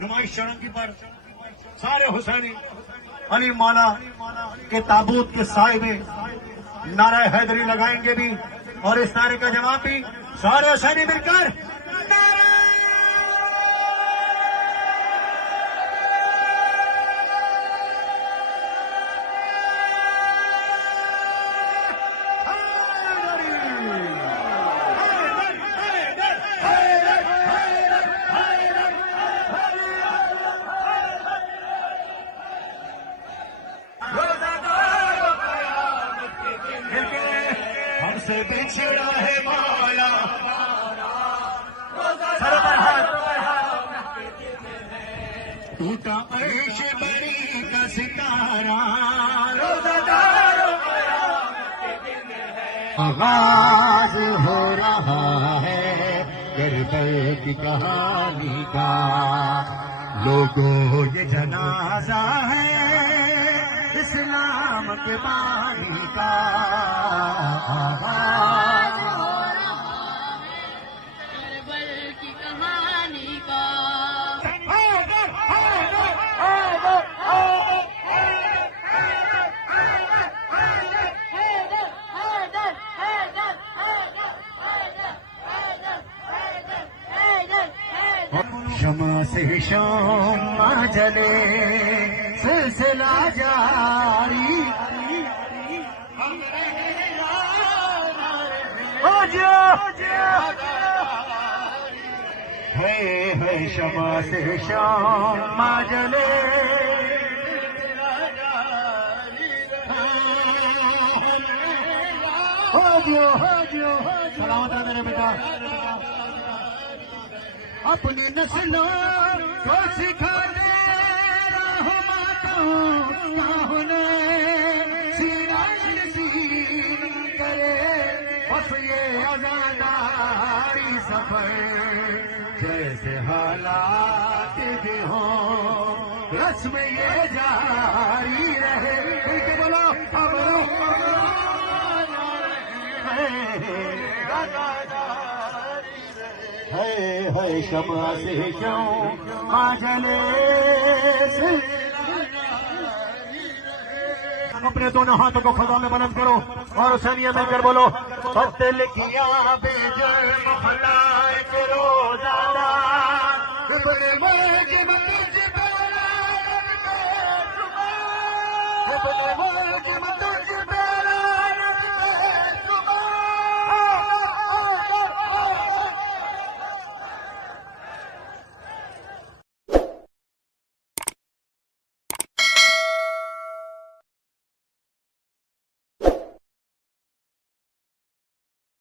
नुमाइश चौरंगी पर सारे हुसैनी अली मौला के ताबूत के साए में नारा हैदरी लगाएंगे भी, और इस नारे का जवाब भी सारे हुसैनी मिलकर हमसे बिछड़ा है मौला टूटा अर्श बड़ी का सितारा आगाज हो रहा है करबल की कहानी का। लोगों ये जनाजा है इस्लाम के बानी का। आगाज हो रहा है करबल की कहानी का। शमा से शम्मा जले सिलसिला जारी है शमा से शम्मा जले हो सलामत है मेरे बेटा। अपनी नस्लों को सिखा दे करे बस ये आजादारी सफर जैसे हालात भी हो रस्म ये जारी रहे। ठीक बोलो है शमा से क्यों आजले अपने दोनों हाथों को खुदा में बुलंद करो और हुसैनिया मिलकर बोलो दिल किया बेजर मोहल्ला के रोज़ादार